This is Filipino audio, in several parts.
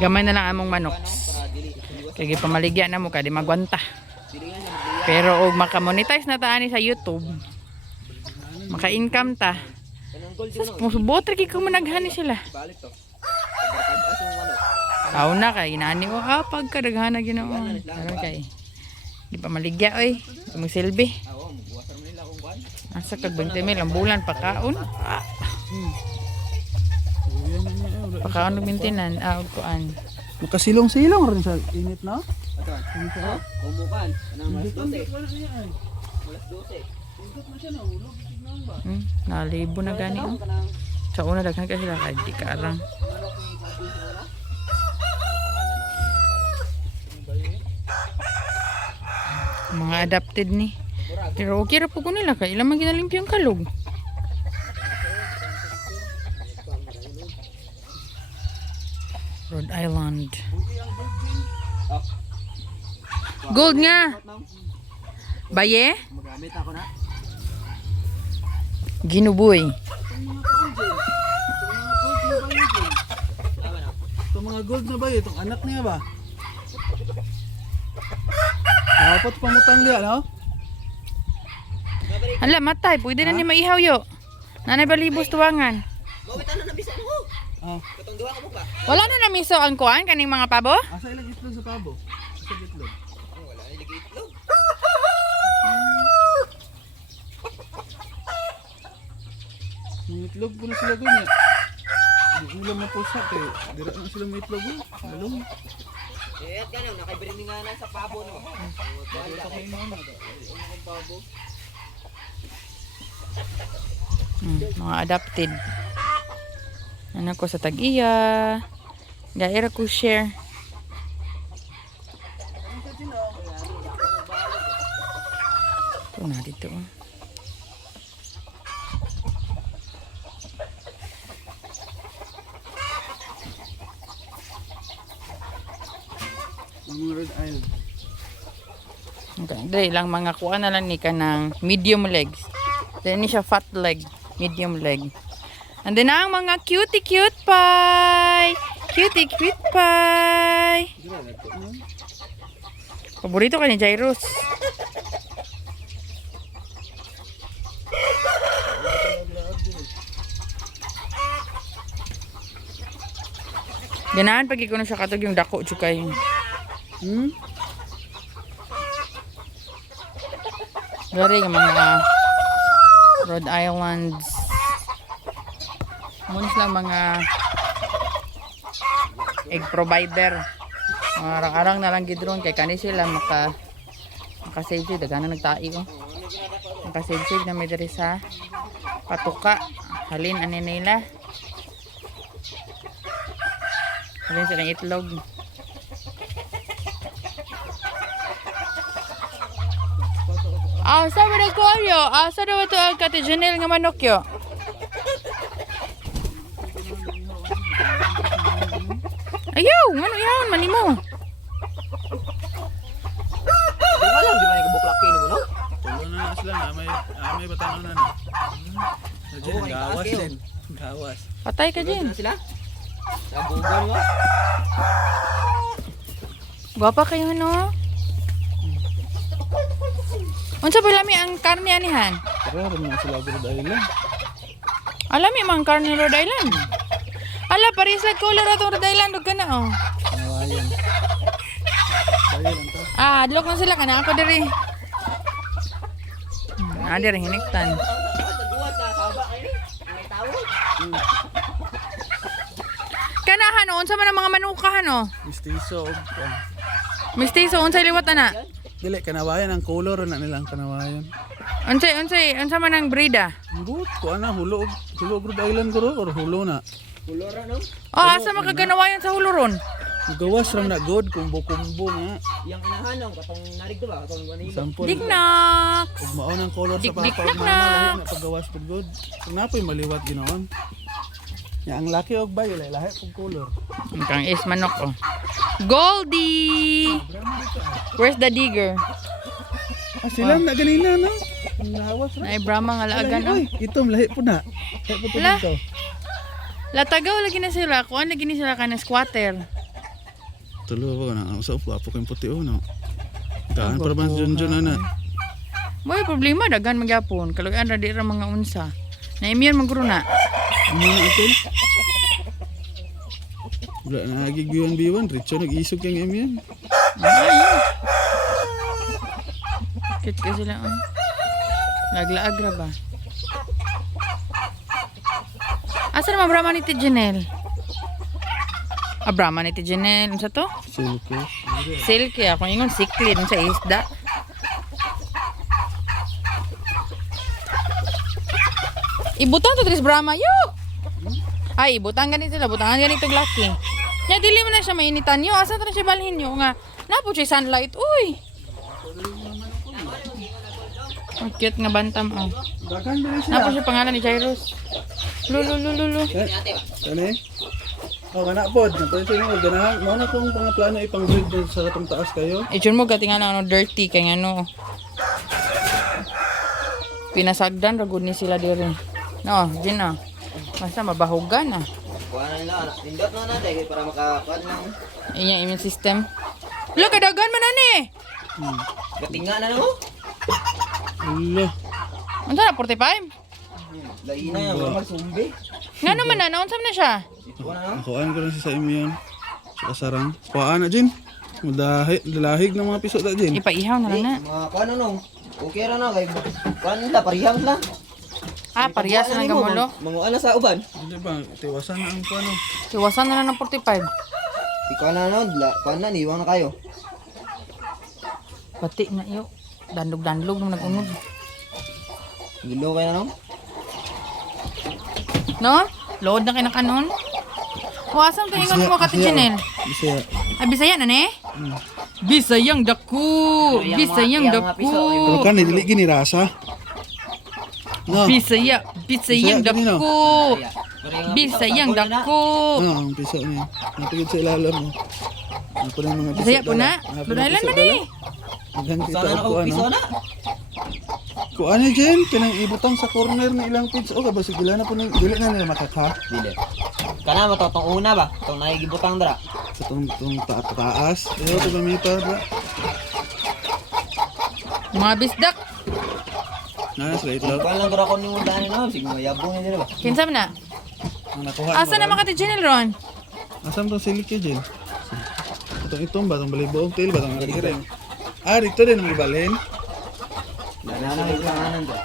Gamay na lang among manok. Kaya pamaligya na mo ka, di magwanta. Pero og maka-monetize na taani sa YouTube, maka-income ta. Musubot rin kung managhani sila. Tao na kay inani o pagkadaghan na ginawa. Karon kay di pa maligya oy, sumusilbi. Asa kag 20 mil ang bulan pakaon. Pakaon og maintenance og kuan. Makasilong-silong rin sa init na. Kumukan. Anong malas 12? Malas 12. Nalibo na gani oh. Sa una daghan ka sila kay di ka arang. Mga adapted ni. Pero okay ra po ko nila kay ilang man ginalimpyo ang kalog. Rhode Island. Gold nga. Baye? Magamit ako na. Ginuboy. Itong mga gold na ba yun? Itong anak niya ba? Dapat pamutang niya, no? Hala, matay. Pwede na ni maihaw yo. Nanay balibos tuwangan. Gawit ano na bisan mo? Ah. Katong duwa ka mo ba? Wala na namiso ang kuan kaning mga pabo? Asa ilang itlog sa pabo? Sa itlog. Wala na lagi itlog. Yung itlog po na sila doon eh. Hindi ulam na po sa kaya dira na sila may itlog eh. Malong. Eh, at ganyan, nakaibirin nga na sa pabo no. Dito sa may mga pabo. Mga adapted. Ano ko sa Tag-iya. Daira ko share. Ito na dito. Mga Rhode Island. Okay. Dahil lang mga kuha na lang ni ka ng medium legs. Then ni siya fat leg. Medium leg. And then ang mga cutie cute pie. Cutie cute pie. Paborito ka ni Jairus. Ganahan pag ikuno siya katog yung dako chukay. Gari yung mga Rhode Islands. Munis lang mga egg provider. Mga arang-arang na lang gidron kay kani sila makasave daghan na nagtai oh. Makasave na may diri sa patuka. Halin ani nila. Halin silang itlog. Asa ba nagkuha? Asa daw ito ang Kati Janelle nga manok yo? Ayaw! Ano yan? Mani mo! Di ba lang, di ba nagbuklak kayo mo no? Tulo na sila na may batang na na. Diyan gawas din. Gawas. Patay ka din. Ano sila? Sa bugan mo? Gwapa kayo no? Unsa ba lami ang karne anihan? Pero rin na sila Rhode Island. Alami mang karne Rhode Island. Ala, paris lang color atong Rhode Island ug kana oh. Kanawayan. Bayo lang to. Adlok na sila kana ako diri. Diri hiniktan. Taguwat sa haba kayo ni. May tawag. Kanahan oh, unsa man ang mga manukahan oh. Mistiso. Mistiso unsa liwat na? Dili kanawayan ang color na nilang kanawayan. Unsa man ang brida? Good ko ana hulog Rhode Island guro or hulo na. Kulora no? Oh, asa makaganawayan sa huluron? Gawas ram na good kumbo nga. Yang inahanong katong narig to ba? Katong ganito. Sample. Dignax. Ug mao nang color sa Dik-dik papa na ug mama lahi na paggawas pud good. Kung napoy maliwat ginaon. Ya ang laki og bayo lahi pug color. Kang is manok oh. Goldie! Where's the digger? Sila na ganina no. Ang lawas ra. Ay Brahma nga laagan oh. Oy, itom lahi po na. Lahi po to Ala. dito. Latagaw lagi na sila. Kuan lagi ni sila kana squatter. Tulo ba na? Sa upo kayong puti no. Gaan para ba si Junjun ana? May problema daghan magyapon. Kalugan ra di ra mga unsa. Na immune man guro na. Ano na ito? Wala na nagigbiwan biwan. Richo nag-isog kang emyan. Ay. Kit ka sila naglaag ra ba? Asa naman Brahma ni Janelle? Brahma ni Janelle. Ano sa to? Silke. Silke. Ako ingon siklid sa isda. Ibutang to Tris Brahma. Yo! Ay, ibutang ganito sila. Butangan ganito laki. Nya dili mo na siya mainitan yo. Asa to na siya balhin yo nga. Napo siya sunlight. Uy! Ang cute nga bantam. Oh. Dagan ba siya? Napo siya pangalan ni Jairus. Lulu. Kani? Oh, kana pod. Napay sa inyo ganahan. Mao na kung mga plano ipang-breed sa katong taas kayo. Ichun mo gatingan ano dirty kay ano. Pinasagdan ra gud ni sila diri. No, din na. Basta mabahugan na. Kuha na nila. Pindot na natin para makakuha lang. Inyong immune system. Lo kadagan man ani. Gatinga na mo. Allah. Unsa na 45? Lahi na yan. Normal sumbi. Ngano man na naunsa man na siya? Kuha na. Nakuhaan ko lang siya sa imyan. Sa kasarang. Kuhaan na, Jin. Dalahig ng mga piso na, Jin. Ipaihaw na lang na. Mga kuha na nung. Okay ra na kay kuha nila parihang lang. Parehas na ng gamulo. Manguan na sa uban. Hindi ba? Tiwasan na ang paano. Siwasan na lang ng 45. Ikaw na no, kuha na niwang na kayo. Pati na iyo. Dandog-dandog nung nag-unog. Gilo kayo na no. No? Load na kayo na kanon. Huwasan ito ingon mo Kati Janelle. Bisaya. Ay, Bisaya na ne? Bisayang daku. Bisayang daku. Pero kan, dili gini rasa. No. Bisayang daku. Bisayang daku. Ang piso niya. Napigid sa ilalim mo. Ano po na yung mga piso. Bisaya po na. Lunailan man eh. Maghan kita Sana o na piso na. Kung ano dyan, pinang ibutang sa corner na ilang pits. O, kabasig gila na po na, dili na nila makakha. Dili. Kana mo tong una ba? Tong naigibutang dra. Sa itong taas. Ayaw, ito mamita, bro. Mga bisdak. Sila itlog. Kuha lang dra ko ni mudani no, sige mayabong nila ba. Kinsa man na? Ang nakuha. Asa na Kati Janelle ron? Asam tong silike dyan? Itong ba? Itong balibuong tail ba? Itong alikiring. Dito din ang ibalhin. Nana may panganan dra.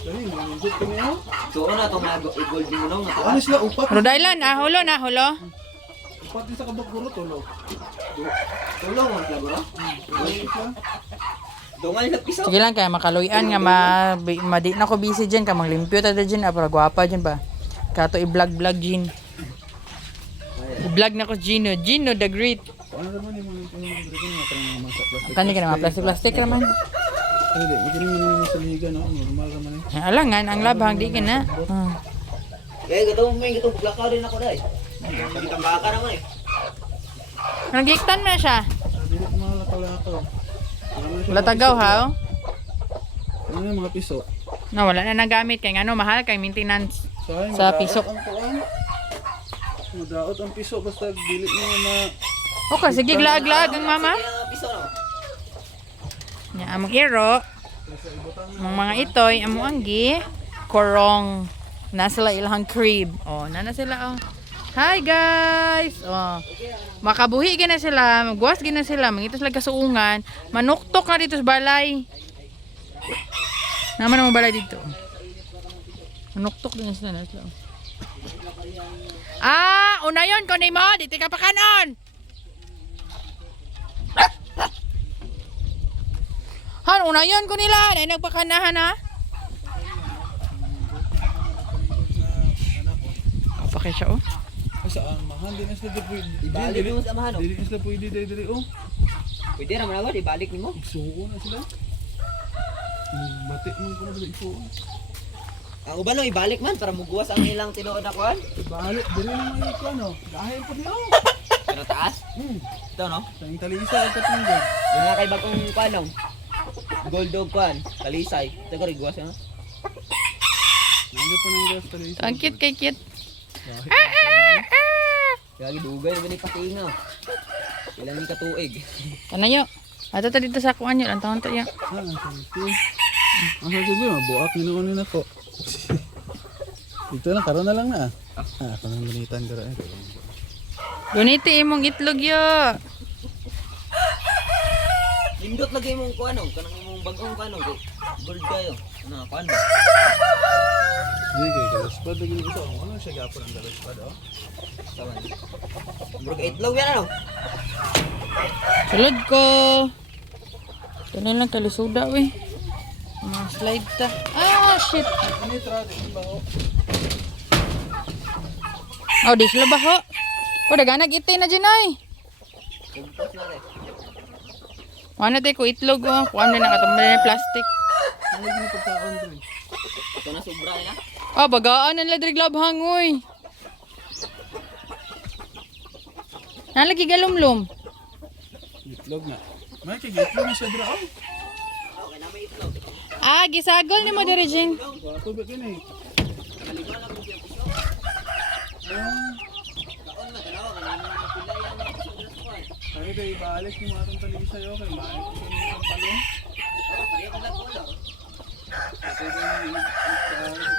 Dali, nangyayot ka niya. So na tong gold mo nung Ano natuwa. sila? Upat. Rhode Island, hulo. Upat din sa kabakuro, tulog. Tulong mo lang bro. Dungal na piso. Sige lang kaya makaluyan nga madi na ko busy dyan ka maglimpyo ta dyan para gwapa dyan ba. Kato i-vlog Jin. I-vlog na ko Gino the Great. Ano naman yung mga plastic? Kani ka naman plastic naman. Hindi, magiging mo naman sa liga, no? Normal naman eh. Alangan ang labang di ka na. Eh gatong plakaw din ako dai. Kitang baka naman eh. Nagiktan na siya. Sabi na mga lakalakaw. Wala tagaw ha. Ano yung mga piso? No, wala na nagamit kay ano mahal kay maintenance. Sayang, Sa madaot piso. ang kuwan. Madaot ang piso basta dili mo na... Okay, sige lag-lag ang mama. Kaya piso no. Nya among iro. Ang mga itoy amo anggi korong na sila ilang crib. Oh, na sila oh. Hi guys. Oh. Makabuhi gina sila, magwas gina sila, mangitos lang kasuungan, manuktok na dito sa balay. Naman ang balay dito. Manuktok din sila na sila. Unayon ko ni mo, dito ka pa kanon. Han, unayon ko nila, na nagpakanahan ha. Pakay siya oh. Saan? Mahal din na sila pwede. Ibalik mo sa amahan no. Dili na sila pwede dali oh. Pwede ra man agad ibalik nimo. Igsuo na sila. Batik mo ko na sila igsuo. Ang uban no ibalik man para muguwas ang ilang tinuod na kuan. Balik, dili naman ito ano. Dahil po niyo. Pero taas. Ito no. Sa yung talisa at katunggad. Yung nga kay bagong kuan no. gold dog kan, kalisay. Taga rigwas na. Nandiyo pa ng gas tali. Ang cute kay cute. Kaya gidugay na ba ni patingaw. Ilan ni katuig. Ano yo? Ato ta dito sa kuan yun. Ang taon to yan. Sige. Asa sige, mabuak ni ko nina ko. Dito na karon na lang na. Ako nang gunitan dira eh. Guniti imong itlog yo. Lindot lagi mong kuano, kanang imong bagong kuano, gold kayo. Na kuan ba? Sige, kalaspad lagi ni ito. Ano siya gapon ang kalaspad oh? Saman. Murag itlog yan ano? Sulod ko. Ito na lang kalisuda we. Mga slide ta. Ah, shit. Ini trade ba ho? Oh, di sila baho. O, daganag iti na dyan ay. Kumpas na rin. Ano tayo ko itlog oh. Kuha na nakatambal na yung plastic. Ano gini pagkaon dre? Ito na sobra na. Ah, bagaan ang ladrig labhang uy. Nalagi galumlum. Itlog na. May itlog na siya dira oh. Okay na may itlog. Ah, gisagol ni mo diri Jing. Wato ba kini? Nakaligo na ko siya piso. Kaon na tanawa kanina na pila yan na piso dito sa kuan. Kaya tayo ibalik yung atong talisa yo kay maayos ko yung palong. Oh, pareho lang ko lang. Ito ba yung